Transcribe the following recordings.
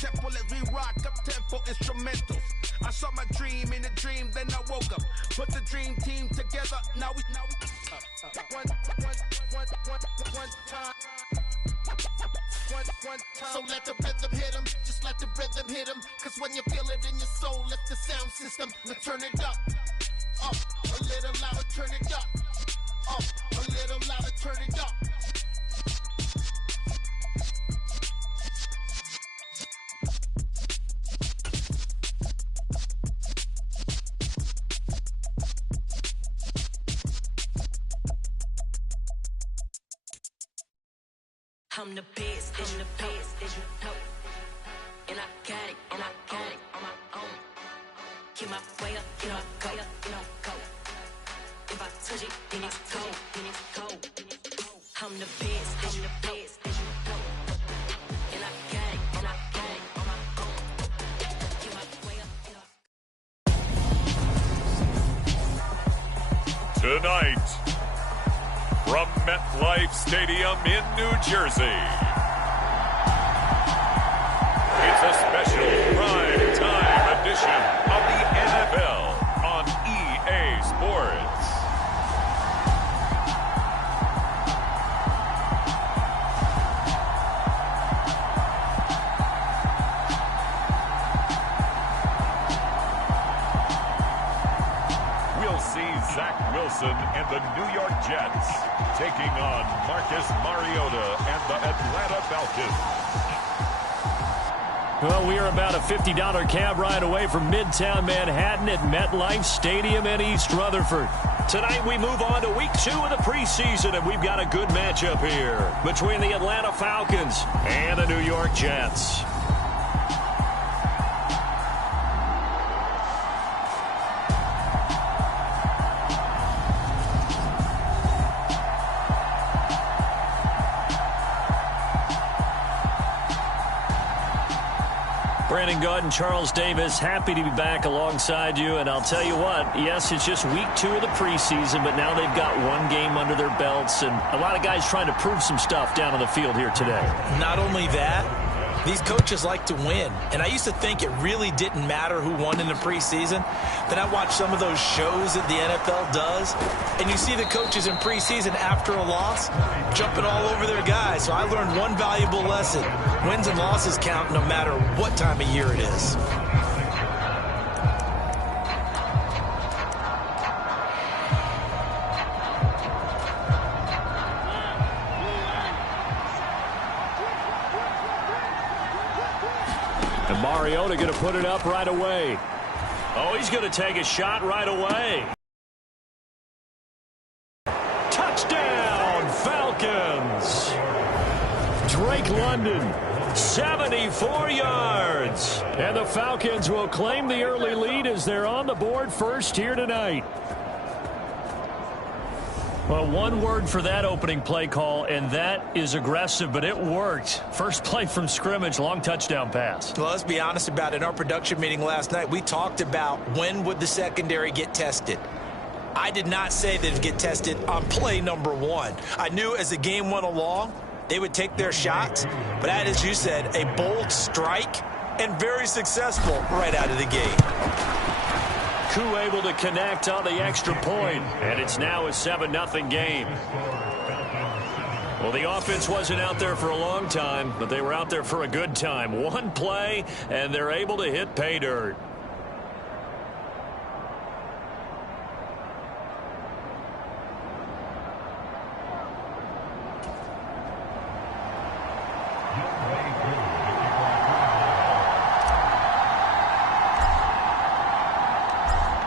tempo as we rock up tempo instrumentals. I saw my dream in a dream, then I woke up. Put the dream team together, now we one time. So let the rhythm hit him, just let the rhythm hit him. Cause when you feel it in your soul, lift the sound system. Now turn it up, a little louder, turn it up, a little louder, turn it up. I'm the best, and the best, as you know. And I got it, on my own. Get my way up, go. If I touch it, then it's cold. I'm the best, as you know. And I got it, on my own. Get my way up, Tonight, from MetLife Stadium in New Jersey, it's a special prime time edition of the NFL on EA Sports. We'll see Zach Wilson and the New York Jets taking on Marcus Mariota and the Atlanta Falcons. Well, we are about a $50 cab ride away from Midtown Manhattan at MetLife Stadium in East Rutherford. Tonight we move on to week 2 of the preseason, and we've got a good matchup here between the Atlanta Falcons and the New York Jets. Brandon Gaud and Charles Davis, happy to be back alongside you. And I'll tell you what, yes, it's just week 2 of the preseason, but now they've got one game under their belts. And a lot of guys trying to prove some stuff down on the field here today. Not only that, these coaches like to win. And I used to think it really didn't matter who won in the preseason. Then I watched some of those shows that the NFL does, and you see the coaches in preseason after a loss jumping all over their guys. So I learned one valuable lesson. Wins and losses count no matter what time of year it is. And Mariota going to put it up right away. Oh, he's going to take a shot right away. Touchdown, Falcons. Drake London, 74 yards. And the Falcons will claim the early lead as they're on the board first here tonight. Well, one word for that opening play call, and that is aggressive, but it worked. First play from scrimmage, long touchdown pass. Well, let's be honest about it. In our production meeting last night, we talked about when would the secondary get tested. I did not say they'd get tested on play number 1. I knew as the game went along, they would take their shots, but that, as you said, a bold strike and very successful right out of the gate. Koo able to connect on the extra point, and it's now a 7-0 game. Well, the offense wasn't out there for a long time, but they were out there for a good time. One play, and they're able to hit pay dirt.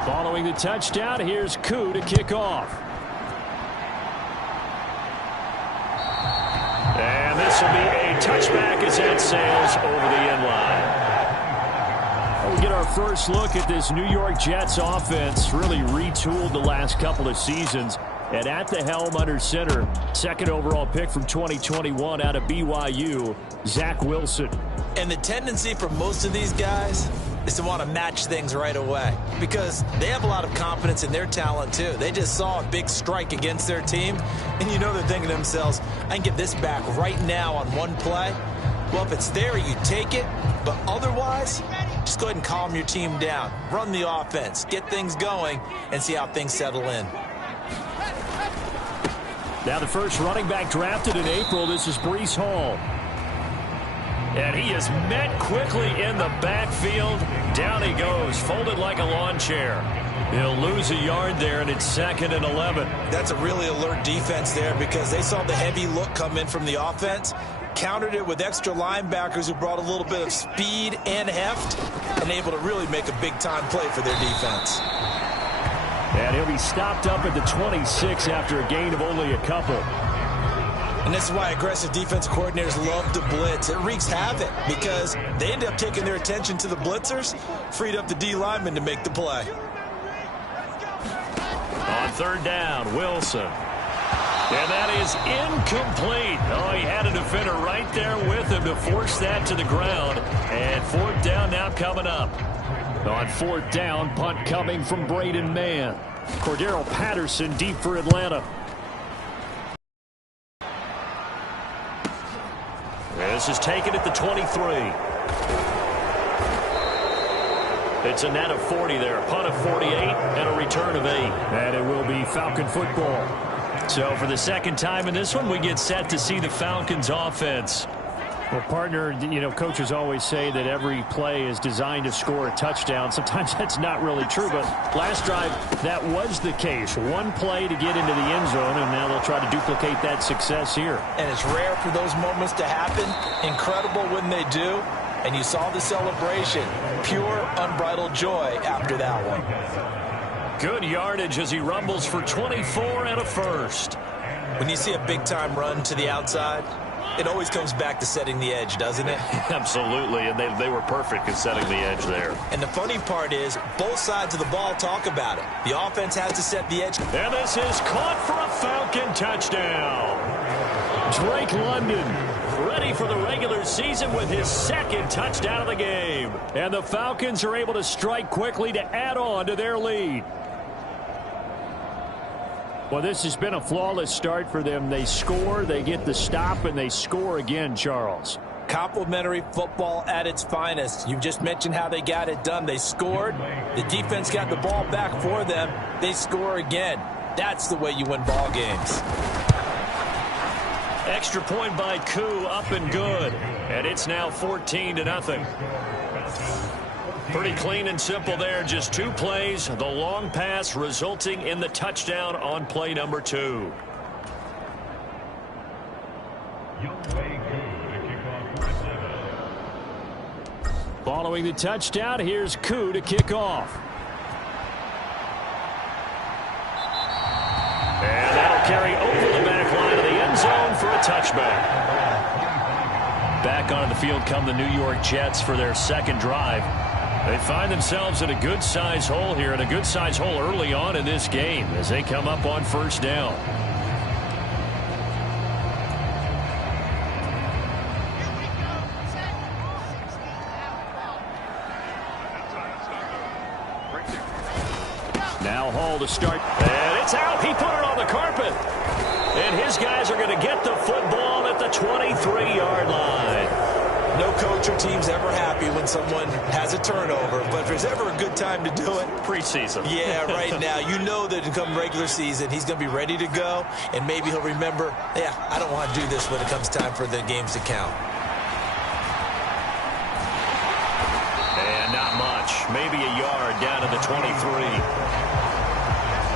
Following the touchdown, here's Koo to kick off. And this will be a touchback as that sails over the end line. We'll get our first look at this New York Jets offense, really retooled the last couple of seasons. And at the helm under center, second overall pick from 2021 out of BYU, Zach Wilson. And the tendency for most of these guys is to want to match things right away because they have a lot of confidence in their talent too. They just saw a big strike against their team, and you know they're thinking to themselves, I can get this back right now on one play. Well, if it's there, you take it. But otherwise, just go ahead and calm your team down. Run the offense, get things going, and see how things settle in. Now the first running back drafted in April, this is Breece Hall. And he is met quickly in the backfield. Down he goes, folded like a lawn chair. He'll lose a yard there, and it's 2nd and 11. That's a really alert defense there because they saw the heavy look come in from the offense, countered it with extra linebackers who brought a little bit of speed and heft, and able to really make a big-time play for their defense. And he'll be stopped up at the 26 after a gain of only a couple. And this is why aggressive defense coordinators love to blitz. It wreaks havoc because they end up taking their attention to the blitzers, freed up the D lineman to make the play. On 3rd down, Wilson. And that is incomplete. Oh, he had a defender right there with him to force that to the ground. And 4th down now coming up. On 4th down, punt coming from Braden Mann. Cordero Patterson deep for Atlanta. This is taken at the 23. It's a net of 40 there. A punt of 48 and a return of 8. And it will be Falcon football. So for the second time in this one, we get set to see the Falcons offense. Well, partner, you know, coaches always say that every play is designed to score a touchdown. Sometimes that's not really true, but last drive, that was the case. One play to get into the end zone, and now they'll try to duplicate that success here. And it's rare for those moments to happen. Incredible when they do. And you saw the celebration. Pure, unbridled joy after that one. Good yardage as he rumbles for 24 and a first. When you see a big-time run to the outside, it always comes back to setting the edge, doesn't it? Absolutely, and they were perfect in setting the edge there. And the funny part is, both sides of the ball talk about it. The offense has to set the edge. And this is caught for a Falcon touchdown. Drake London ready for the regular season with his 2nd touchdown of the game. And the Falcons are able to strike quickly to add on to their lead. Well, this has been a flawless start for them. They score, they get the stop, and they score again, Charles. Complimentary football at its finest. You've just mentioned how they got it done. They scored. The defense got the ball back for them. They score again. That's the way you win ball games. Extra point by Koo, up and good. And it's now 14-0. Pretty clean and simple there. Just 2 plays. The long pass resulting in the touchdown on play number 2. Following the touchdown, here's Koo to kick off. And that'll carry over the back line of the end zone for a touchback. Back onto the field come the New York Jets for their 2nd drive. They find themselves in a good-sized hole here, and a good-sized hole early on in this game as they come up on 1st down. Now Hall to start, and it's out. He put it on the carpet. And his guys are going to get the football at the 23-yard line. No coach or team's ever happy when someone has a turnover, but if there's ever a good time to do it, preseason. Yeah, right now. You know that come regular season, he's going to be ready to go, and maybe he'll remember, yeah, I don't want to do this when it comes time for the games to count. And not much. Maybe a yard down to the 23.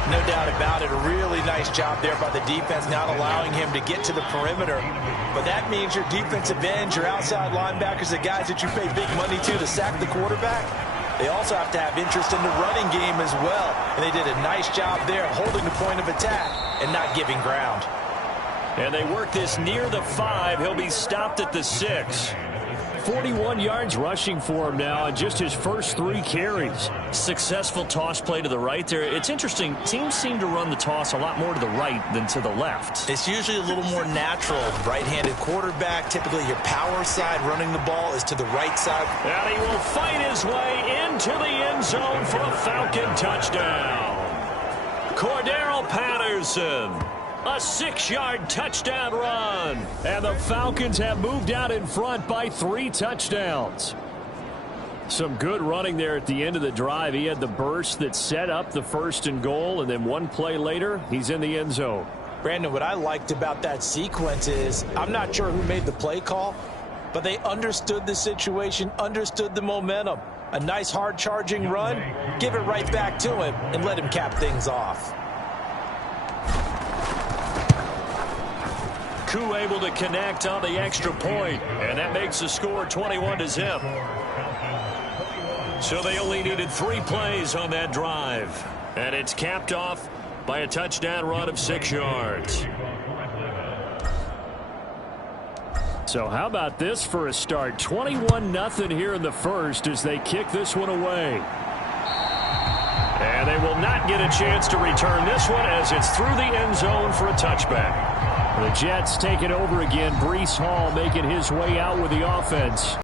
No doubt about it. A really nice job there by the defense, not allowing him to get to the perimeter. But that means your defensive ends, your outside linebackers, the guys that you pay big money to sack the quarterback, they also have to have interest in the running game as well. And they did a nice job there holding the point of attack and not giving ground. And they work this near the 5. He'll be stopped at the 6. 41 yards rushing for him now in just his first 3 carries. Successful toss play to the right there. It's interesting. Teams seem to run the toss a lot more to the right than to the left. It's usually a little more natural. Right-handed quarterback, typically your power side running the ball is to the right side. And he will fight his way into the end zone for a Falcon touchdown. Cordero Patterson A 6-yard touchdown run. And the Falcons have moved out in front by 3 touchdowns. Some good running there at the end of the drive. He had the burst that set up the 1st and goal, and then one play later, he's in the end zone. Brandon, what I liked about that sequence is I'm not sure who made the play call, but they understood the situation, understood the momentum. A nice hard-charging run, give it right back to him, and let him cap things off. Koo able to connect on the extra point, and that makes the score 21-0. So they only needed 3 plays on that drive, and it's capped off by a touchdown run of 6 yards. So how about this for a start? 21-0 here in the first as they kick this one away. And they will not get a chance to return this one as it's through the end zone for a touchback. The Jets take it over again. Breece Hall making his way out with the offense.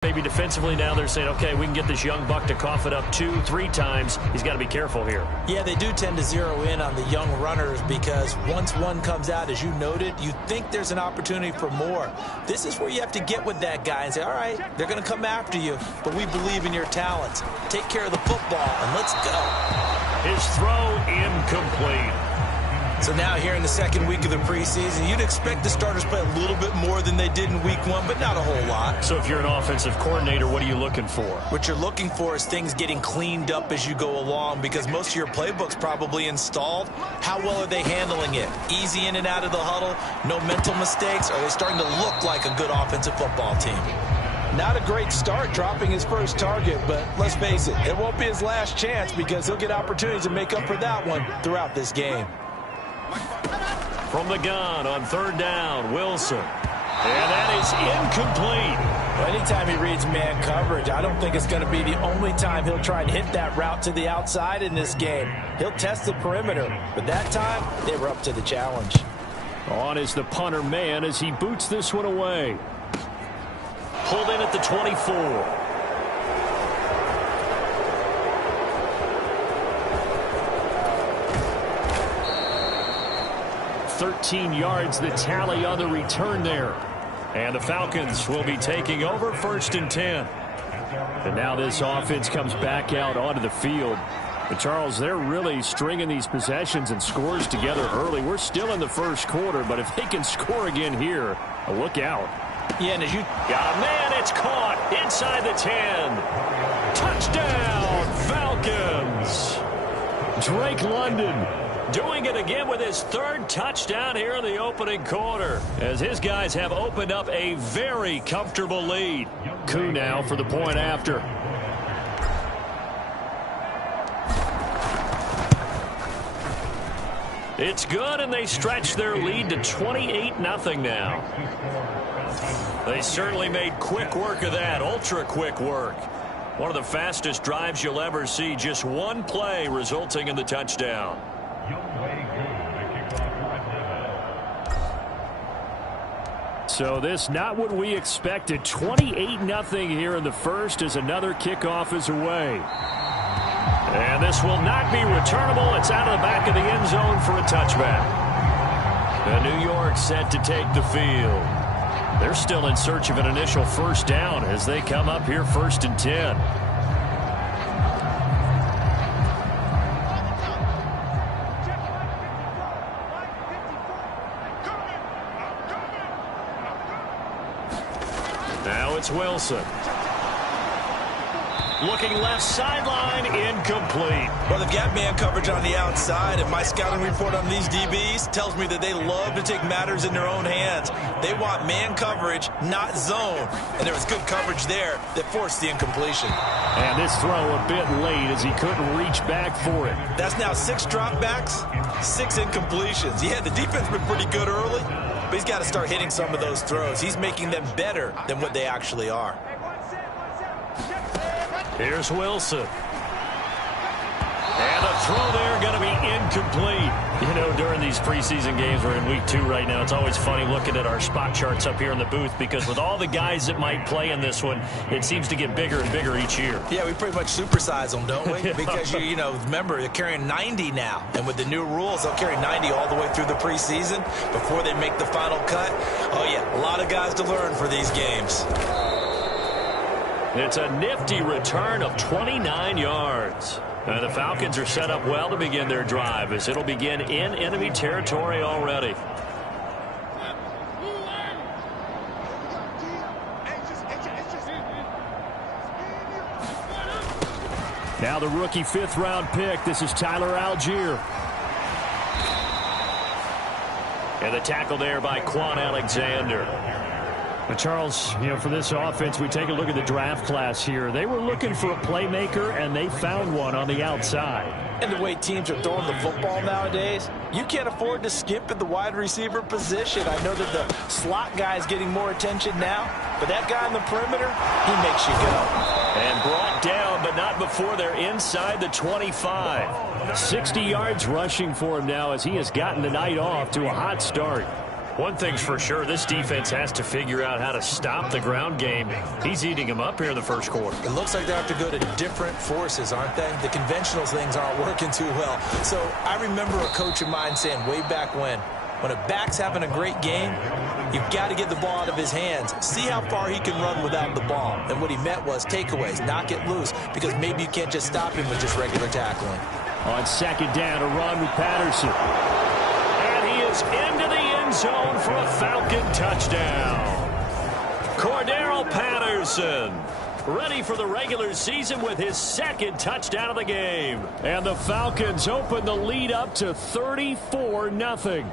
Maybe defensively now they're saying, okay, we can get this young buck to cough it up 2-3 times. He's got to be careful here. Yeah, they do tend to zero in on the young runners because once one comes out, as you noted, you think there's an opportunity for more. This is where you have to get with that guy and say, all right, they're going to come after you, but we believe in your talents. Take care of the football, and let's go. His throw incomplete. So now here in the second week of the preseason, you'd expect the starters play a little bit more than they did in week 1, but not a whole lot. So if you're an offensive coordinator, what are you looking for? What you're looking for is things getting cleaned up as you go along because most of your playbook's probably installed. How well are they handling it? Easy in and out of the huddle? No mental mistakes? Are they starting to look like a good offensive football team? Not a great start dropping his first target, but let's face it, it won't be his last chance because he'll get opportunities to make up for that one throughout this game. From the gun on 3rd down, Wilson. And that is incomplete. Well, anytime he reads man coverage, I don't think it's going to be the only time he'll try and hit that route to the outside in this game. He'll test the perimeter, but that time they were up to the challenge. On is the punter man as he boots this one away. Pulled in at the 24. 13 yards the tally on the return there. And the Falcons will be taking over 1st and 10. And now this offense comes back out onto the field. But Charles, they're really stringing these possessions and scores together early. We're still in the first quarter, but if they can score again here, look out. Yeah, and as you got a man, it's caught inside the 10. Touchdown, Falcons. Drake London doing it again with his 3rd touchdown here in the opening quarter as his guys have opened up a very comfortable lead. Koo now for the point after. It's good, and they stretch their lead to 28-0 now. They certainly made quick work of that, ultra-quick work. One of the fastest drives you'll ever see, just one play resulting in the touchdown. So this not what we expected. 28-0 here in the first as another kickoff is away. And this will not be returnable. It's out of the back of the end zone for a touchback. And New York set to take the field. They're still in search of an initial 1st down as they come up here 1st and 10. Now it's Wilson. Looking left sideline, incomplete. Well, they've got man coverage on the outside, and my scouting report on these DBs tells me that they love to take matters in their own hands. They want man coverage, not zone. And there was good coverage there that forced the incompletion. And this throw a bit late as he couldn't reach back for it. That's now 6 dropbacks, 6 incompletions. Yeah, the defense been pretty good early, but he's got to start hitting some of those throws. He's making them better than what they actually are. Here's Wilson. And the throw there going to be incomplete. You know, during these preseason games, we're in week 2 right now. It's always funny looking at our spot charts up here in the booth because with all the guys that might play in this one, it seems to get bigger and bigger each year. Yeah, we pretty much supersize them, don't we? Because, you know, remember, they're carrying 90 now. And with the new rules, they'll carry 90 all the way through the preseason before they make the final cut. Oh, yeah, a lot of guys to learn for these games. It's a nifty return of 29 yards. And the Falcons are set up well to begin their drive as it'll begin in enemy territory already. Now the rookie 5th-round pick. This is Tyler Algier. And the tackle there by Quan Alexander. But Charles, you know, for this offense, we take a look at the draft class here. They were looking for a playmaker, and they found one on the outside. And the way teams are throwing the football nowadays, you can't afford to skip at the wide receiver position. I know that the slot guy is getting more attention now, but that guy on the perimeter, he makes you go. And brought down, but not before they're inside the 25. 60 yards rushing for him now as he has gotten the night off to a hot start. One thing's for sure, this defense has to figure out how to stop the ground game. He's eating them up here in the first quarter. It looks like they have to go to different forces, aren't they? The conventional things aren't working too well. So I remember a coach of mine saying way back when a back's having a great game, you've got to get the ball out of his hands. See how far he can run without the ball. And what he meant was takeaways, knock it loose, because maybe you can't just stop him with just regular tackling. On second down, a run with Patterson. And he is into the end zone for a Falcon touchdown. Cordero Patterson ready for the regular season with his 2nd touchdown of the game. And the Falcons open the lead up to 34-0.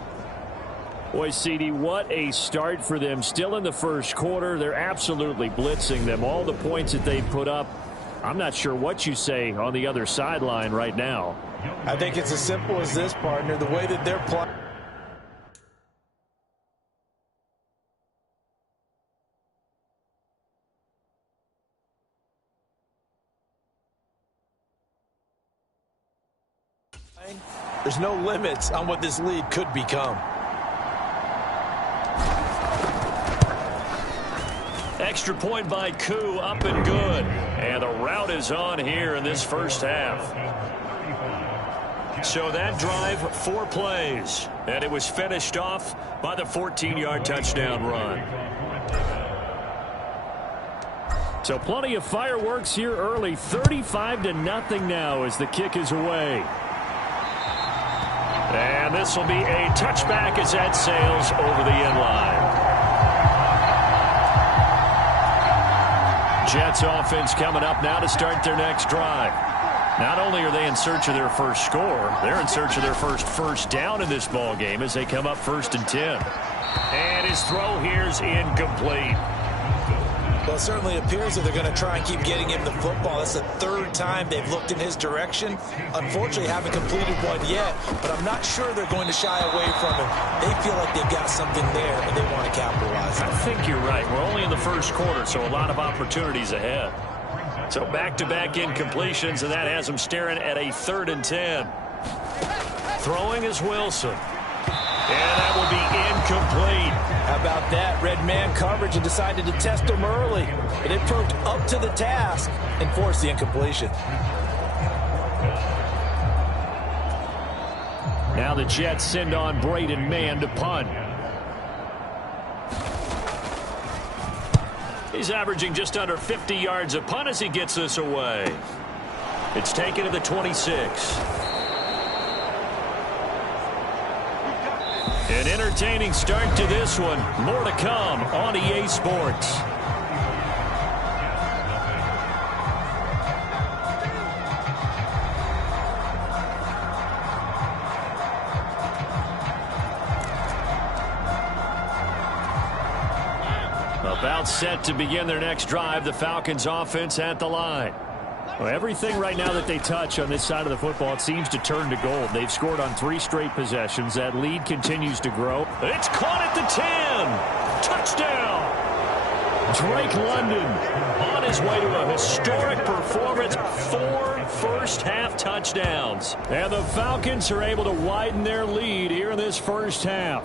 Boy, CD, what a start for them. Still in the first quarter. They're absolutely blitzing them. All the points that they put up, I'm not sure what you say on the other sideline right now. I think it's as simple as this, partner. The way that they're playing. There's no limits on what this lead could become. Extra point by Koo, up and good. And the route is on here in this first half. So that drive, 4 plays. And it was finished off by the 14-yard touchdown run. So plenty of fireworks here early. 35-0 now as the kick is away. And this will be a touchback as that sails over the end line. Jets offense coming up now to start their next drive. Not only are they in search of their first score, they're in search of their first down in this ball game as they come up 1st and 10. And his throw here is incomplete. Well, it certainly appears that they're going to try and keep getting him the football. That's the 3rd time they've looked in his direction. Unfortunately, haven't completed one yet, but I'm not sure they're going to shy away from him. They feel like they've got something there, and they want to capitalize on it. I think you're right. We're only in the first quarter, so a lot of opportunities ahead. So back-to-back incompletions, and that has them staring at a 3rd and 10. Throwing is Wilson. And that will be incomplete. How about that? Red man coverage and decided to test him early. But it proved up to the task and forced the incompletion. Now the Jets send on Braden Mann to punt. He's averaging just under 50 yards a punt as he gets this away. It's taken to the 26. An entertaining start to this one. More to come on EA Sports. About set to begin their next drive, the Falcons offense at the line. Well, everything right now that they touch on this side of the football, it seems to turn to gold. They've scored on 3 straight possessions. That lead continues to grow. It's caught at the 10. Touchdown. Drake London on his way to a historic performance, 4 first-half touchdowns. And the Falcons are able to widen their lead here in this first half.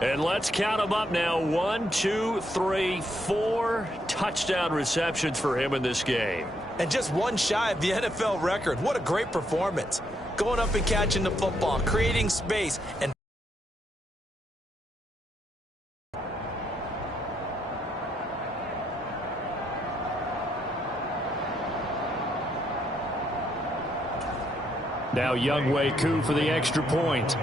And let's count them up now. 1, 2, 3, 4 touchdown receptions for him in this game. And just one shy of the NFL record. What a great performance. Going up and catching the football, creating space, and now Younghoe Koo for the extra point.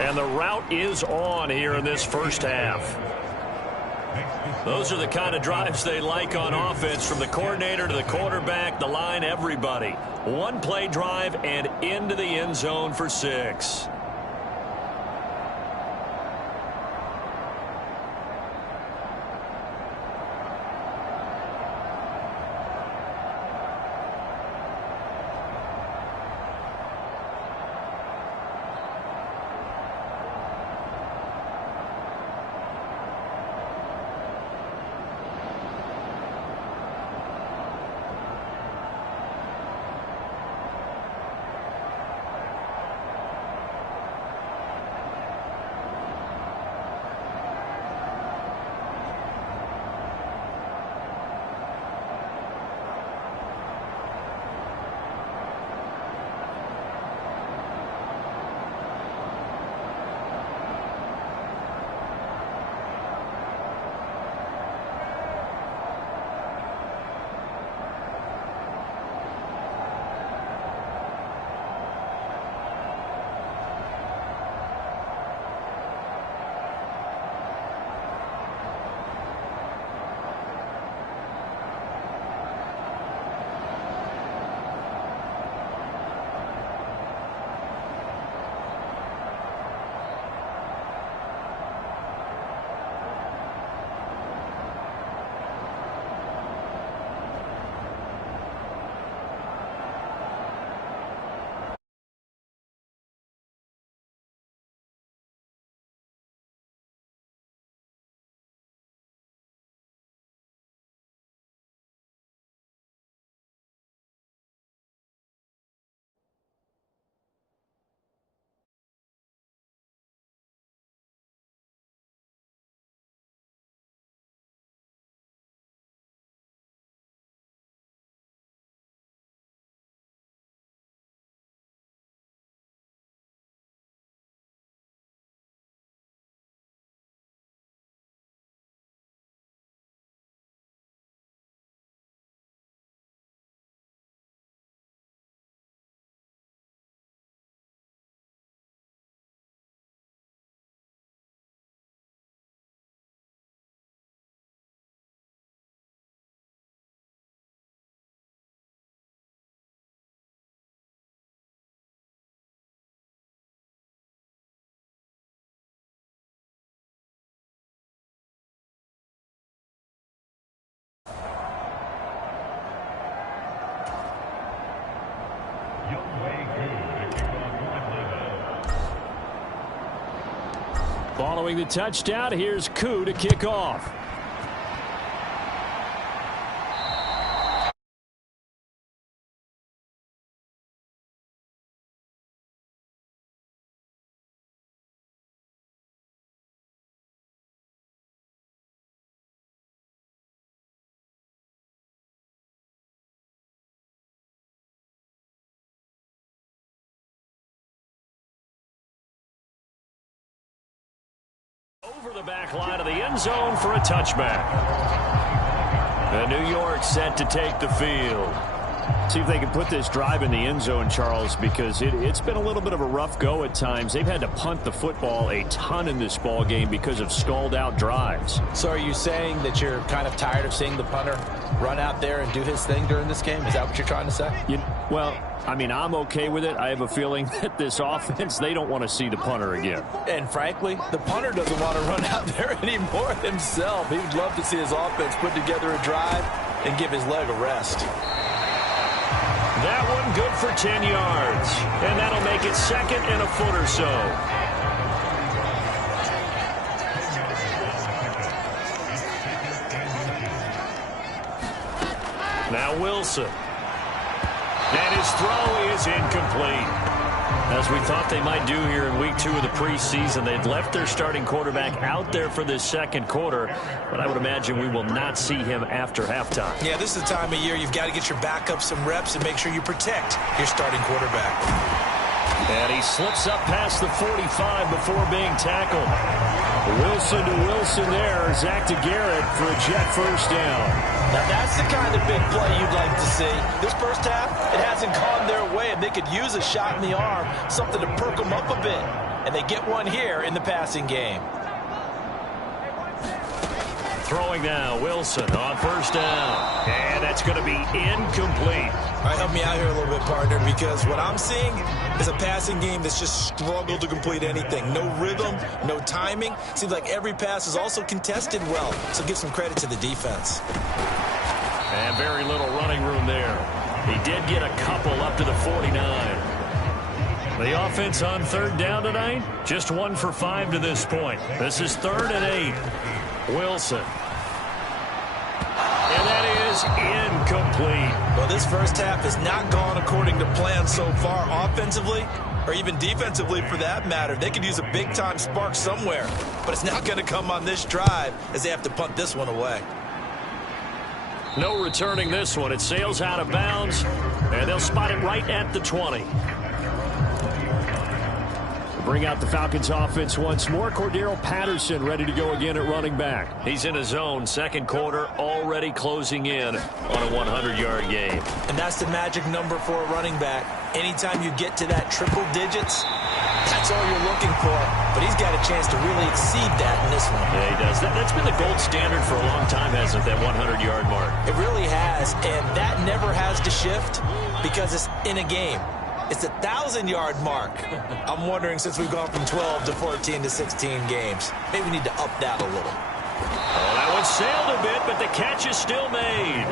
And the route is on here in this first half. Those are the kind of drives they like on offense, from the coordinator to the quarterback, the line, everybody. One play drive and into the end zone for 6. Following the touchdown, here's Koo to kick off. Over the back line of the end zone for a touchback. And New York set to take the field. See if they can put this drive in the end zone, Charles, because it's been a little bit of a rough go at times. They've had to punt the football a ton in this ball game because of stalled-out drives. So are you saying that you're kind of tired of seeing the punter run out there and do his thing during this game? Is that what you're trying to say? Well, I mean, I'm okay with it. I have a feeling that this offense, they don't want to see the punter again. And frankly, the punter doesn't want to run out there anymore himself. He would love to see his offense put together a drive and give his leg a rest. That one good for 10 yards. And that'll make it second and a foot or so. Now Wilson. And his throw is incomplete. As we thought they might do here in week 2 of the preseason, they'd left their starting quarterback out there for this second quarter, but I would imagine we will not see him after halftime. Yeah, this is the time of year you've got to get your backup some reps and make sure you protect your starting quarterback. And he slips up past the 45 before being tackled. Wilson to Wilson there. Zach to Garrett for a Jet first down. Now that's the kind of big play you'd like to see. This first half, it hasn't gone their way, and they could use a shot in the arm, something to perk them up a bit. And they get one here in the passing game. Throwing now, Wilson on first down. And that's going to be incomplete. All right, help me out here a little bit, partner, because what I'm seeing is a passing game that's just struggled to complete anything. No rhythm, no timing. Seems like every pass is also contested well, so give some credit to the defense. And very little running room there. He did get a couple up to the 49. The offense on third down tonight, just 1 for 5 to this point. This is 3rd and 8. Wilson. And that is incomplete. Well, this first half has not gone according to plan so far offensively, or even defensively for that matter. They could use a big-time spark somewhere, but it's not going to come on this drive as they have to punt this one away. No returning this one. It sails out of bounds, and they'll spot it right at the 20. Bring out the Falcons offense once more. Cordero Patterson ready to go again at running back. He's in his zone. Second quarter already closing in on a 100-yard game. And that's the magic number for a running back. Anytime you get to that triple digits, that's all you're looking for. But he's got a chance to really exceed that in this one. Yeah, he does. That's been the gold standard for a long time, hasn't it, that 100-yard mark? It really has, and that never has to shift because it's in a game. It's a 1,000-yard mark. I'm wondering, since we've gone from 12 to 14 to 16 games, maybe we need to up that a little. Oh, that one sailed a bit, but the catch is still made.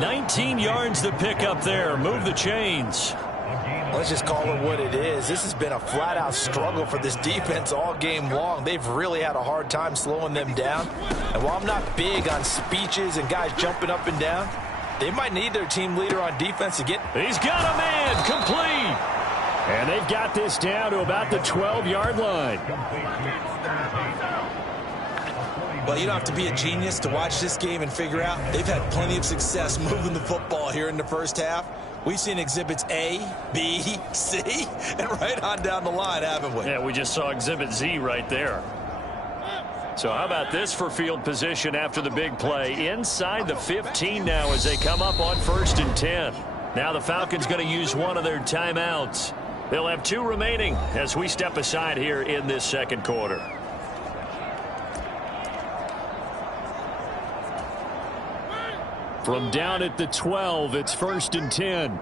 19 yards to pick up there. Move the chains. Let's just call it what it is. This has been a flat-out struggle for this defense all game long. They've really had a hard time slowing them down. And while I'm not big on speeches and guys jumping up and down, they might need their team leader on defense to get. He's got a man complete. And they've got this down to about the 12-yard line. Well, you don't have to be a genius to watch this game and figure out they've had plenty of success moving the football here in the first half. We've seen exhibits A, B, C, and right on down the line, haven't we? Yeah, we just saw exhibit Z right there. So how about this for field position after the big play? Inside the 15 now as they come up on 1st and 10. Now the Falcons going to use one of their timeouts. They'll have 2 remaining as we step aside here in this second quarter. From down at the 12, it's 1st and 10.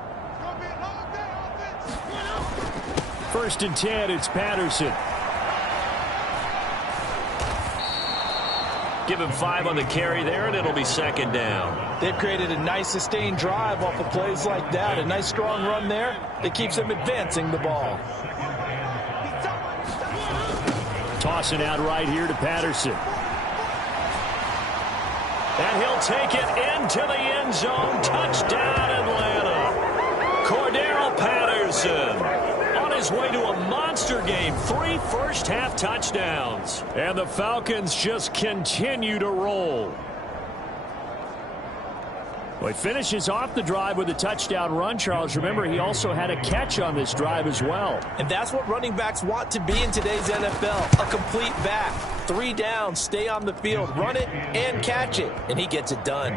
1st and 10, it's Patterson. Give him 5 on the carry there, and it'll be 2nd down. They've created a nice sustained drive off of plays like that. A nice strong run there that keeps them advancing the ball. Tossing out right here to Patterson. And he'll take it into the end zone. Touchdown, Atlanta. Cordero Patterson on his way to a monster game. 3 first-half touchdowns. And the Falcons just continue to roll. Well, he finishes off the drive with a touchdown run, Charles. Remember, he also had a catch on this drive as well. And that's what running backs want to be in today's NFL, a complete back. 3 downs, stay on the field, run it, and catch it. And he gets it done.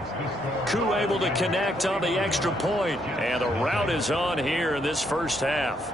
Koo able to connect on the extra point. And the route is on here in this first half.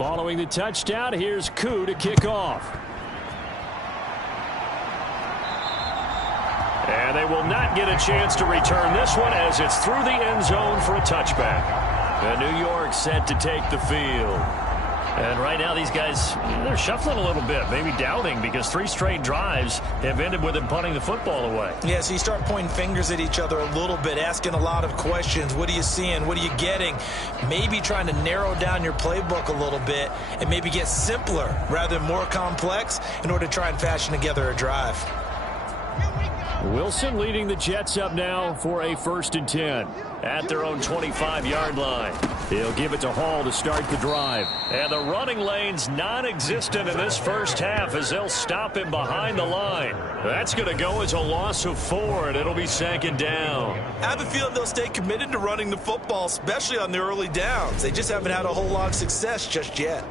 Following the touchdown, here's Koo to kick off. And they will not get a chance to return this one as it's through the end zone for a touchback. And New York set to take the field. And right now these guys, they're shuffling a little bit, maybe doubting, because 3 straight drives have ended with them punting the football away. Yeah, so you start pointing fingers at each other a little bit, asking a lot of questions. What are you seeing? What are you getting? Maybe trying to narrow down your playbook a little bit and maybe get simpler rather than more complex in order to try and fashion together a drive. Wilson leading the Jets up now for a 1st and 10 at their own 25-yard line. He'll give it to Hall to start the drive. And the running lane's non-existent in this first half as they'll stop him behind the line. That's going to go as a loss of 4, and it'll be 2nd down. I have a feeling they'll stay committed to running the football, especially on the early downs. They just haven't had a whole lot of success just yet.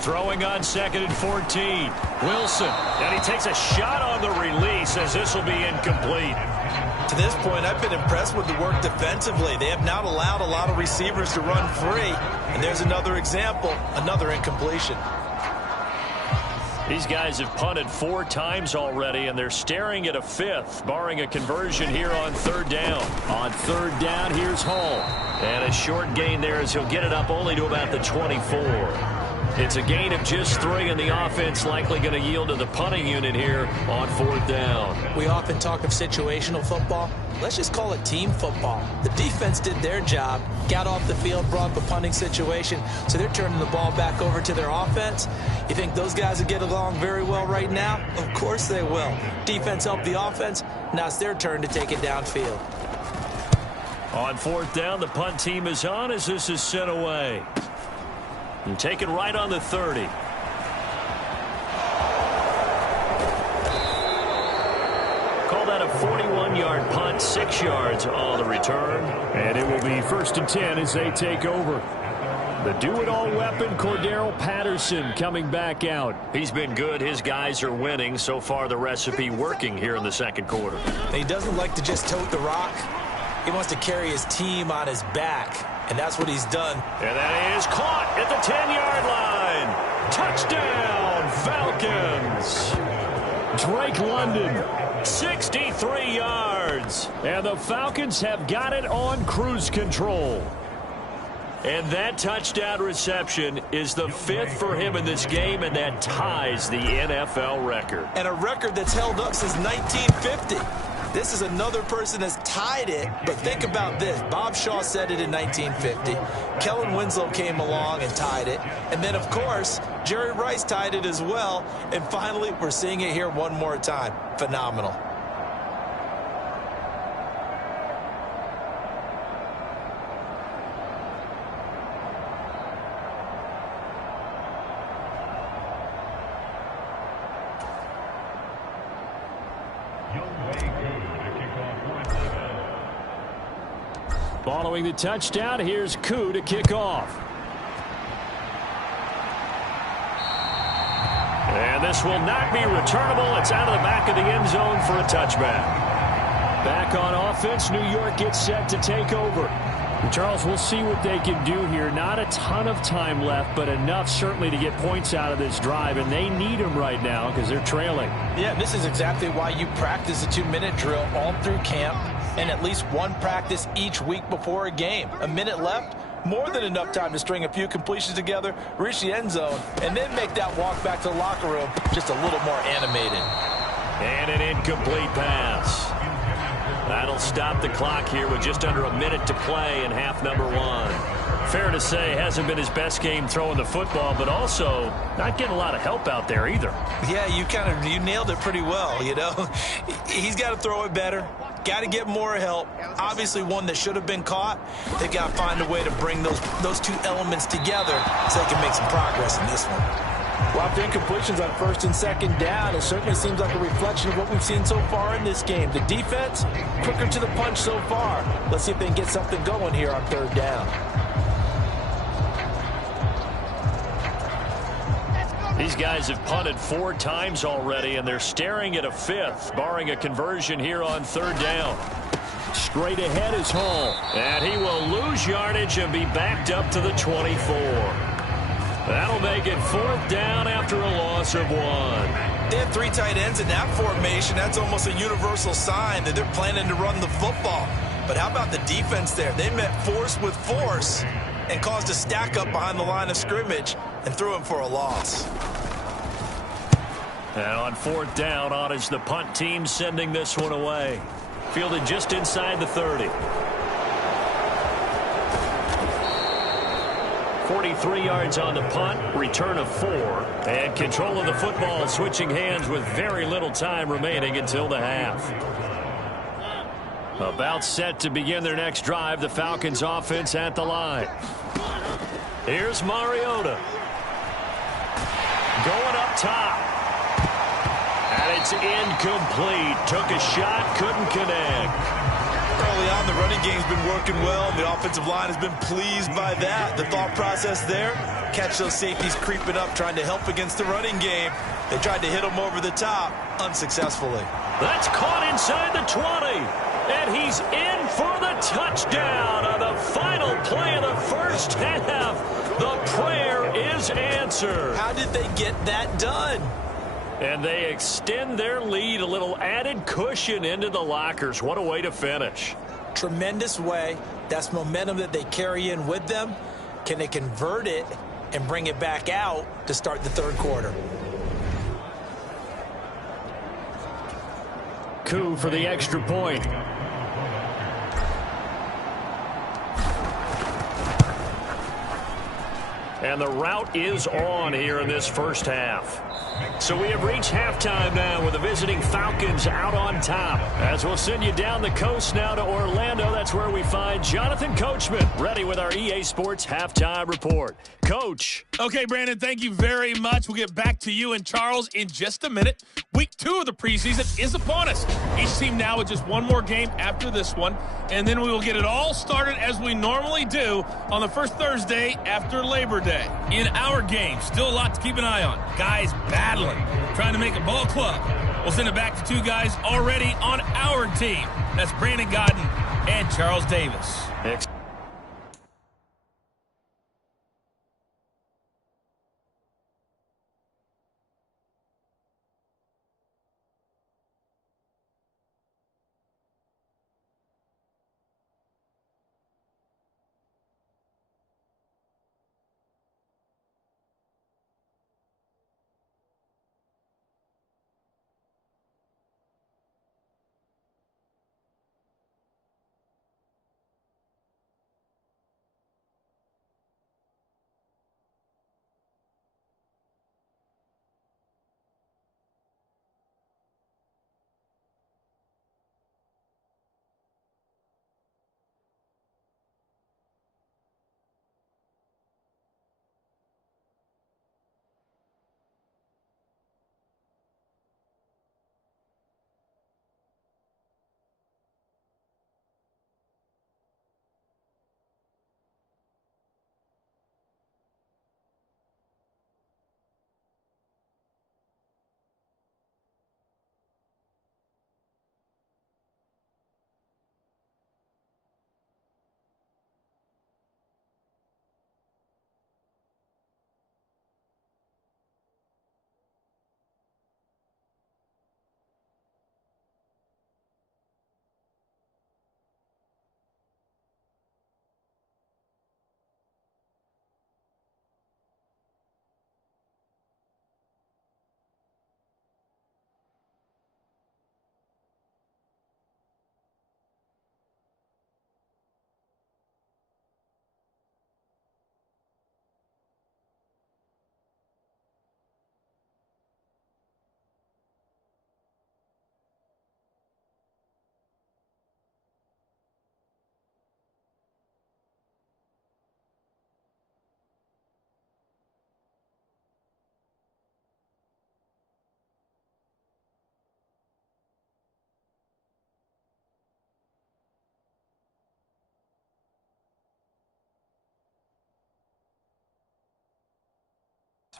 Throwing on 2nd and 14. Wilson. And he takes a shot on the release as this will be incomplete. To this point, I've been impressed with the work defensively. They have not allowed a lot of receivers to run free. And there's another example, another incompletion. These guys have punted 4 times already, and they're staring at a 5th, barring a conversion here on 3rd down. On 3rd down, here's Hall. And a short gain there as he'll get it up only to about the 24. It's a gain of just 3, and the offense likely going to yield to the punting unit here on 4th down. We often talk of situational football. Let's just call it team football. The defense did their job, got off the field, brought the punting situation, so they're turning the ball back over to their offense. You think those guys will get along very well right now? Of course they will. Defense helped the offense. Now it's their turn to take it downfield. On 4th down, the punt team is on as this is sent away. And taken right on the 30. Call that a 41-yard punt, 6 yards on the return. And it will be 1st and 10 as they take over. The do-it-all weapon, Cordero Patterson, coming back out. He's been good. His guys are winning. So far, the recipe working here in the 2nd quarter. He doesn't like to just tote the rock. He wants to carry his team on his back. And that's what he's done. And that is caught at the 10-yard line. Touchdown, Falcons. Drake London, 63 yards. And the Falcons have got it on cruise control. And that touchdown reception is the 5th for him in this game, and that ties the NFL record. And a record that's held up since 1950. This is another person that's tied it, but think about this. Bob Shaw said it in 1950. Kellen Winslow came along and tied it. And then, of course, Jerry Rice tied it as well. And finally, we're seeing it here one more time. Phenomenal. Following the touchdown, here's Koo to kick off. And this will not be returnable. It's out of the back of the end zone for a touchback. Back on offense, New York gets set to take over. And Charles, we'll see what they can do here. Not a ton of time left, but enough certainly to get points out of this drive, and they need them right now because they're trailing. Yeah, this is exactly why you practice a 2-minute drill all through camp and at least one practice each week before a game. A minute left, more than enough time to string a few completions together, reach the end zone, and then make that walk back to the locker room just a little more animated. And an incomplete pass. That'll stop the clock here with just under a minute to play in half number 1. Fair to say, hasn't been his best game throwing the football, but also not getting a lot of help out there either. Yeah, you nailed it pretty well, you know. He's got to throw it better. Got to get more help. Obviously one that should have been caught. They've got to find a way to bring those two elements together so they can make some progress in this one. Well, after incompletions on first and second down, it certainly seems like a reflection of what we've seen so far in this game. The defense, quicker to the punch so far. Let's see if they can get something going here on third down. These guys have punted 4 times already, and they're staring at a 5th, barring a conversion here on third down. Straight ahead is Hall, and he will lose yardage and be backed up to the 24. That'll make it 4th down after a loss of 1. They have 3 tight ends in that formation. That's almost a universal sign that they're planning to run the football. But how about the defense there? They met force with force and caused a stack up behind the line of scrimmage and threw him for a loss. And on 4th down, on is the punt team sending this one away. Fielded just inside the 30. 43 yards on the punt, return of 4, and control of the football switching hands with very little time remaining until the half. About set to begin their next drive, the Falcons offense at the line. Here's Mariota. Going up top. And it's incomplete. Took a shot, couldn't connect. Early on, the running game's been working well, and the offensive line has been pleased by that. The thought process there, catch those safeties creeping up, trying to help against the running game. They tried to hit them over the top, unsuccessfully. That's caught inside the 20, and he's in for the touchdown on the final play of the first half. The prayer is answered. How did they get that done? And they extend their lead, a little added cushion into the lockers. What a way to finish. Tremendous way. That's momentum that they carry in with them. Can they convert it and bring it back out to start the third quarter? Coup for the extra point. And the route is on here in this first half. So we have reached halftime now with the visiting Falcons out on top. As we'll send you down the coast now to Orlando, that's where we find Jonathan Coachman ready with our EA Sports Halftime Report. Coach. Okay, Brandon, thank you very much. We'll get back to you and Charles in just a minute. Week 2 of the preseason is upon us. Each team now with just one more game after this one, and then we will get it all started as we normally do on the first Thursday after Labor Day. In our game, still a lot to keep an eye on. Guys battling, trying to make a ball club. We'll send it back to 2 guys already on our team. That's Brandon Godden and Charles Davis.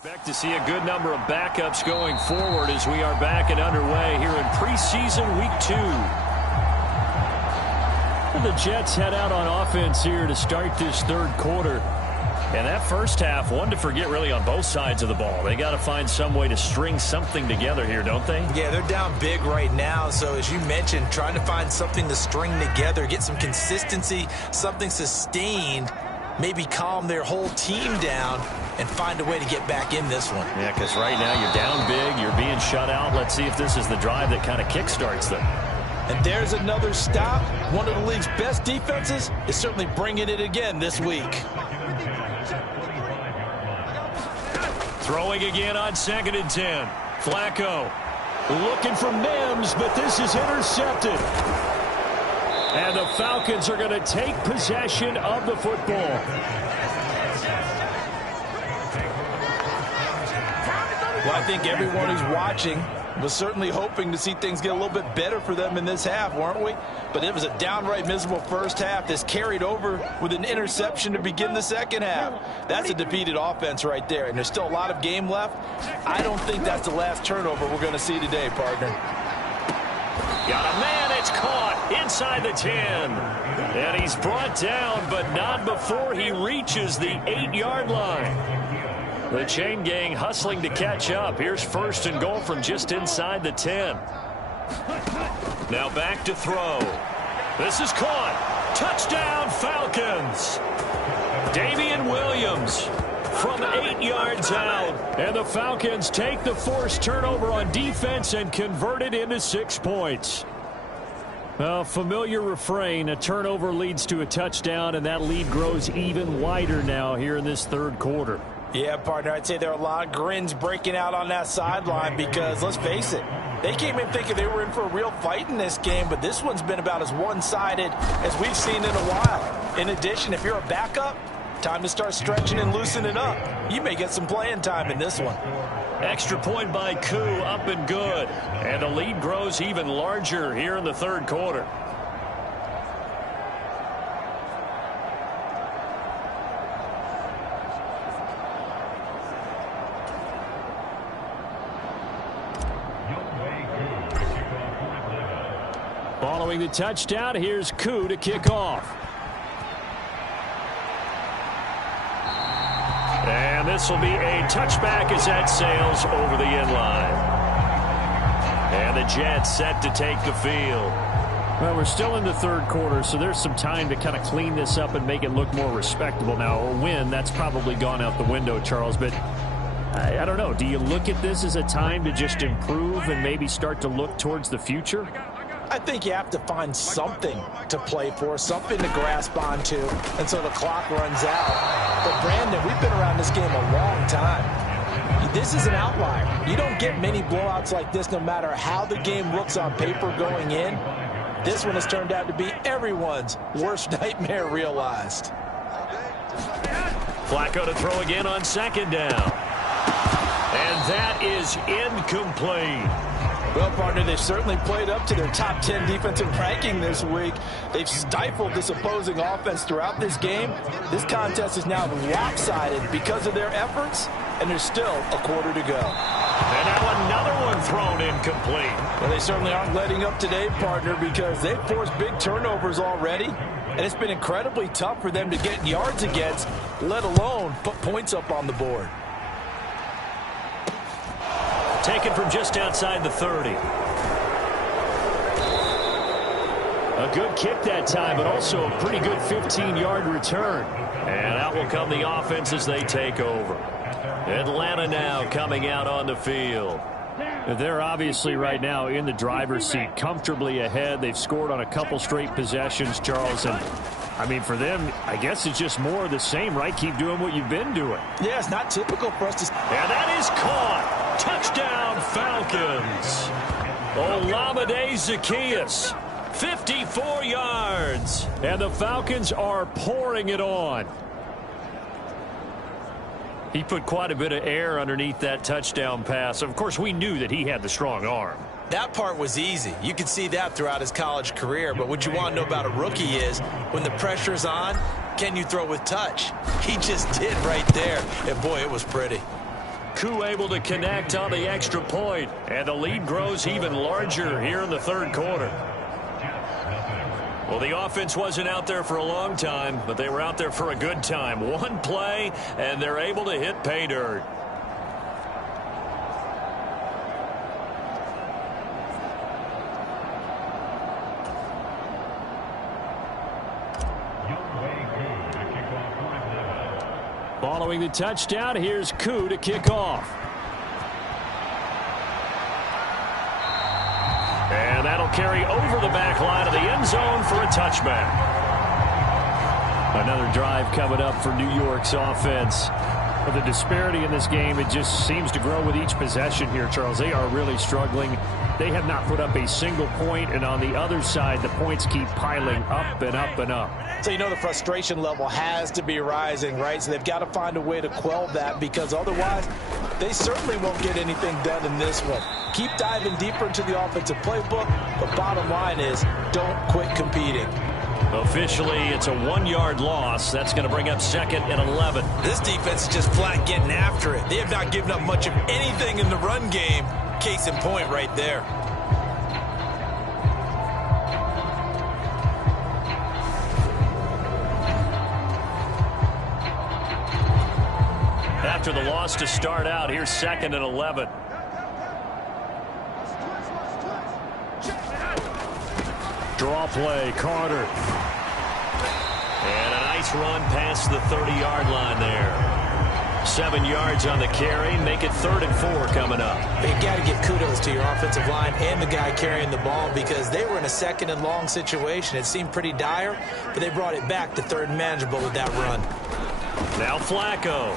Expect to see a good number of backups going forward as we are back and underway here in preseason week 2. And the Jets head out on offense here to start this third quarter. And that first half, one to forget really on both sides of the ball. They got to find some way to string something together here, don't they? Yeah, they're down big right now. So as you mentioned, trying to find something to string together, get some consistency, something sustained, maybe calm their whole team down and find a way to get back in this one. Yeah, because right now you're down big, you're being shut out. Let's see if this is the drive that kind of kickstarts them. And there's another stop. One of the league's best defenses is certainly bringing it again this week. Throwing again on 2nd and 10. Flacco looking for Mims, but this is intercepted. And the Falcons are going to take possession of the football. Well, I think everyone who's watching was certainly hoping to see things get a little bit better for them in this half, weren't we? But it was a downright miserable first half. This carried over with an interception to begin the second half. That's a defeated offense right there, and there's still a lot of game left. I don't think that's the last turnover we're going to see today, partner. Got a man, it's caught inside the 10. And he's brought down, but not before he reaches the 8-yard line. The chain gang hustling to catch up. Here's 1st and goal from just inside the 10. Now back to throw. This is caught. Touchdown, Falcons. Damian Williams from 8 yards out. And the Falcons take the forced turnover on defense and convert it into 6 points. A familiar refrain. A turnover leads to a touchdown, and that lead grows even wider now here in this third quarter. Yeah, partner, I'd say there are a lot of grins breaking out on that sideline because, let's face it, they came in thinking they were in for a real fight in this game, but this one's been about as one-sided as we've seen in a while. In addition, if you're a backup, time to start stretching and loosening up. You may get some playing time in this one. Extra point by Koo, up and good. And the lead grows even larger here in the third quarter. Following the touchdown, here's Koo to kick off. And this will be a touchback as that sails over the end line. And the Jets set to take the field. Well, we're still in the third quarter, so there's some time to kind of clean this up and make it look more respectable. Now, a win, that's probably gone out the window, Charles, but I don't know. Do you look at this as a time to just improve and maybe start to look towards the future? I think you have to find something to play for, something to grasp onto until the clock runs out. But, Brandon, we've been around this game a long time. This is an outlier. You don't get many blowouts like this no matter how the game looks on paper going in. This one has turned out to be everyone's worst nightmare realized. Flacco to throw again on 2nd down. And that is incomplete. Well, partner, they've certainly played up to their top 10 defensive ranking this week. They've stifled this opposing offense throughout this game. This contest is now lopsided because of their efforts, and there's still a quarter to go. And now another one thrown incomplete. Well, they certainly aren't letting up today, partner, because they've forced big turnovers already, and it's been incredibly tough for them to get yards against, let alone put points up on the board. Taken from just outside the 30. A good kick that time, but also a pretty good 15-yard return. And out will come the offense as they take over. Atlanta now coming out on the field. They're obviously right now in the driver's seat, comfortably ahead. They've scored on a couple straight possessions, Charles. And, I mean, for them, I guess it's just more of the same, right? Keep doing what you've been doing. Yeah, it's not typical for us to... And that is caught. Touchdown, Falcons. Olamide Zaccheaus, 54 yards. And the Falcons are pouring it on. He put quite a bit of air underneath that touchdown pass. Of course, we knew that he had the strong arm. That part was easy. You could see that throughout his college career. But what you want to know about a rookie is when the pressure's on, can you throw with touch? He just did right there. And, boy, it was pretty. Koo able to connect on the extra point, and the lead grows even larger here in the third quarter. Well, the offense wasn't out there for a long time, but they were out there for a good time. One play, and they're able to hit pay dirt. Following the touchdown, here's Koo to kick off. And that'll carry over the back line of the end zone for a touchback. Another drive coming up for New York's offense. But the disparity in this game, it just seems to grow with each possession here, Charles. They are really struggling. They have not put up a single point, and on the other side, the points keep piling up and up and up. So you know the frustration level has to be rising, right? So they've got to find a way to quell that, because otherwise they certainly won't get anything done in this one. Keep diving deeper into the offensive playbook, but bottom line is don't quit competing. Officially, it's a 1-yard loss. That's going to bring up second and 11. This defense is just flat getting after it. They have not given up much of anything in the run game. Case in point right there. After the loss to start out, here's second and 11. Draw play, Carter. And a nice run past the 30-yard line there. 7 yards on the carry. Make it 3rd and 4 coming up. You've got to give kudos to your offensive line and the guy carrying the ball, because they were in a 2nd and long situation. It seemed pretty dire, but they brought it back to 3rd and manageable with that run. Now Flacco.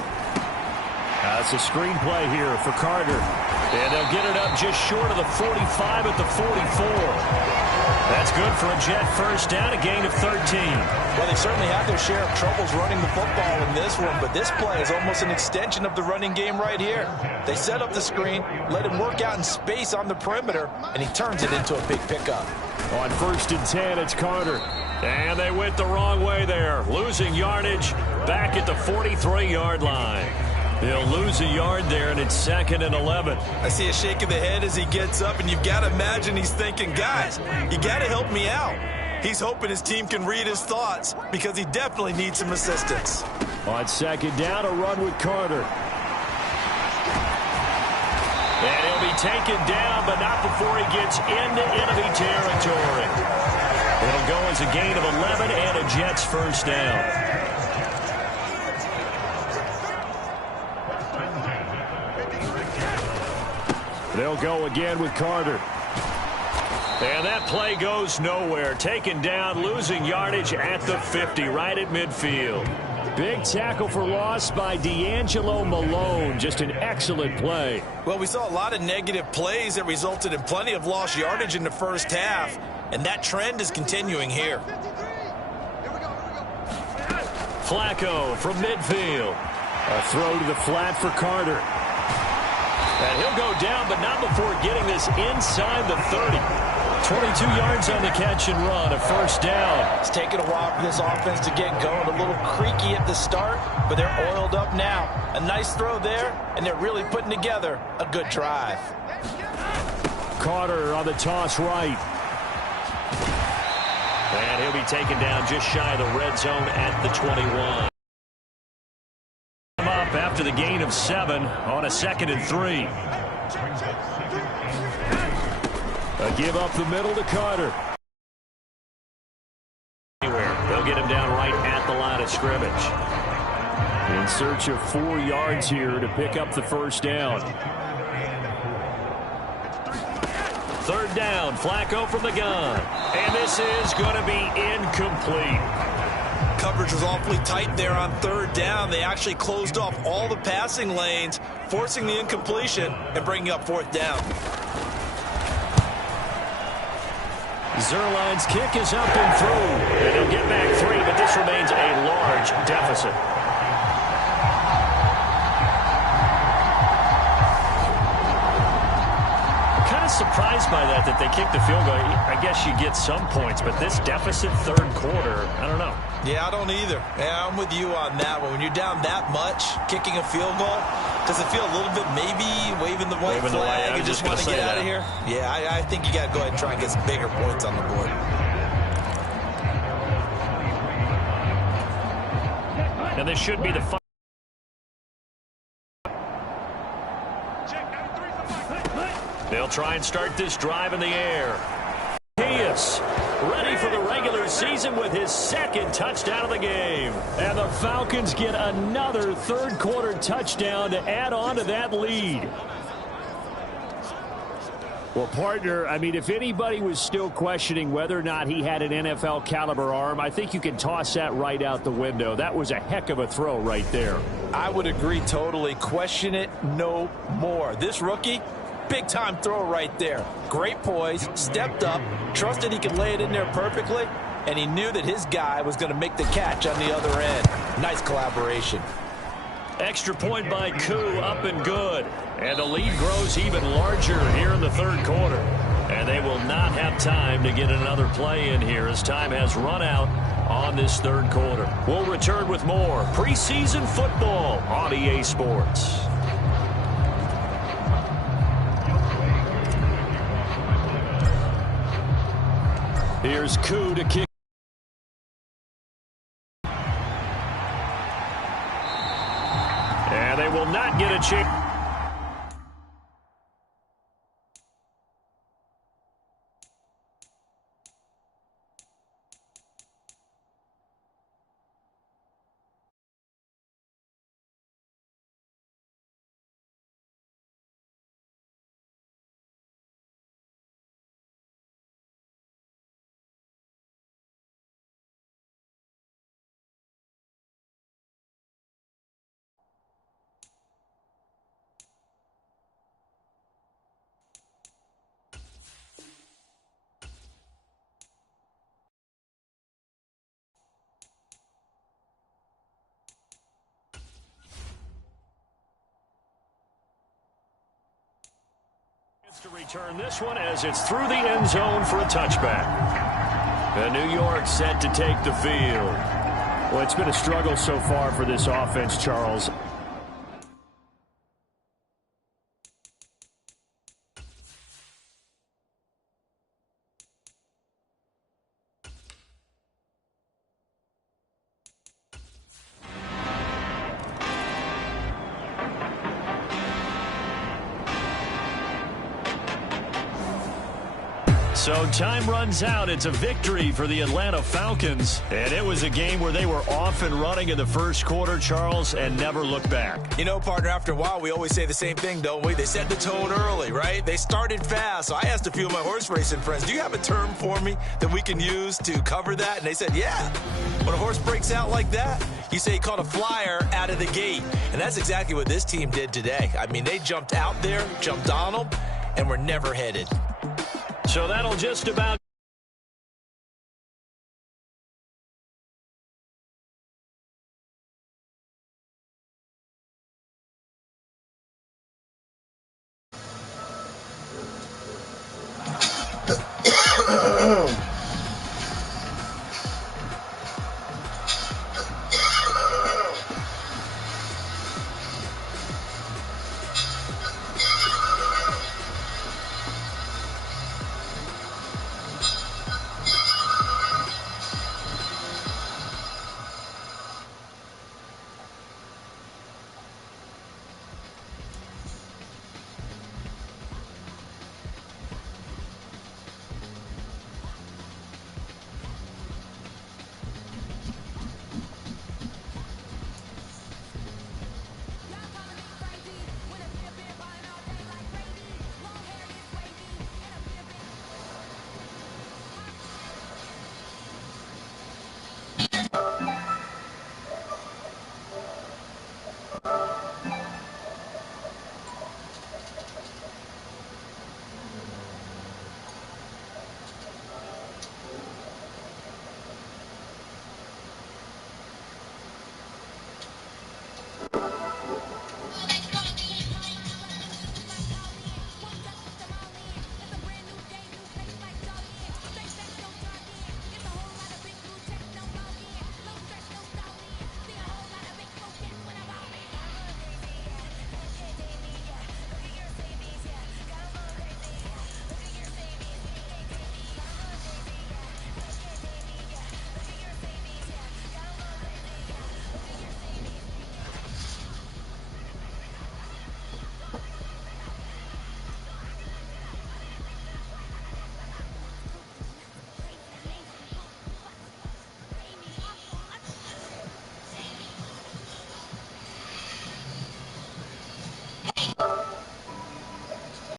It's a screen play here for Carter. And they'll get it up just short of the 45 at the 44. That's good for a Jet first down, a gain of 13. Well, they certainly had their share of troubles running the football in this one, but this play is almost an extension of the running game right here. They set up the screen, let him work out in space on the perimeter, and he turns it into a big pickup. On 1st and 10, it's Carter. And they went the wrong way there, losing yardage back at the 43-yard line. They'll lose a yard there, and it's 2nd and 11. I see a shake of the head as he gets up, and you've got to imagine he's thinking, guys, you got to help me out. He's hoping his team can read his thoughts, because he definitely needs some assistance. On 2nd down, a run with Carter. And he'll be taken down, but not before he gets into enemy territory. It'll go as a gain of 11 and a Jets first down. They'll go again with Carter. And that play goes nowhere. Taken down, losing yardage at the 50, right at midfield. Big tackle for loss by D'Angelo Malone. Just an excellent play. Well, we saw a lot of negative plays that resulted in plenty of lost yardage in the first half, and that trend is continuing here. Flacco from midfield. A throw to the flat for Carter. And he'll go down, but not before getting this inside the 30. 22 yards on the catch and run, a first down. It's taken a while for this offense to get going. A little creaky at the start, but they're oiled up now. A nice throw there, and they're really putting together a good drive. Carter on the toss right. And he'll be taken down just shy of the red zone at the 21. Up after the gain of 7 on a 2nd and 3. A give up the middle to Carter. They'll get him down right at the line of scrimmage. In search of 4 yards here to pick up the first down. 3rd down, Flacco from the gun. And this is going to be incomplete. Coverage was awfully tight there on 3rd down. They actually closed off all the passing lanes, forcing the incompletion and bringing up 4th down. Zerline's kick is up and through. And he'll get back 3, but this remains a large deficit. Kind of surprised by that they kicked the field goal. I guess you get some points, but this deficit 3rd quarter, I don't know. Yeah, I don't either. Yeah, I'm with you on that one. When you're down that much, kicking a field goal, Does it feel a little bit maybe waving the white flag and just want to get out of here? Yeah, I think you got to go ahead and try and get some bigger points on the board. And this should be the final. They'll try and start this drive in the air. He is ready for the regular season with his second touchdown of the game. And the Falcons get another third-quarter touchdown to add on to that lead. Well, partner, I mean, if anybody was still questioning whether or not he had an NFL caliber arm, I think you can toss that right out the window. That was a heck of a throw right there. I would agree totally. Question it no more. This rookie, big time throw right there. Great poise, stepped up, trusted he could lay it in there perfectly, and he knew that his guy was going to make the catch on the other end. Nice collaboration. Extra point by Koo, up and good. And the lead grows even larger here in the third quarter. And they will not have time to get another play in here as time has run out on this third quarter. We'll return with more preseason football on EA Sports. Here's Koo to kick. And they will not get a chance. To return this one as it's through the end zone for a touchback. And New York set to take the field. Well, it's been a struggle so far for this offense, Charles. So time runs out. It's a victory for the Atlanta Falcons. And it was a game where they were off and running in the first quarter, Charles, and never looked back. You know, partner, after a while, we always say the same thing, don't we? They set the tone early, right? They started fast. So I asked a few of my horse racing friends, do you have a term for me that we can use to cover that? And they said, yeah. When a horse breaks out like that, you say he caught a flyer out of the gate. And that's exactly what this team did today. I mean, they jumped out there, jumped on them, and were never headed. So that'll just about...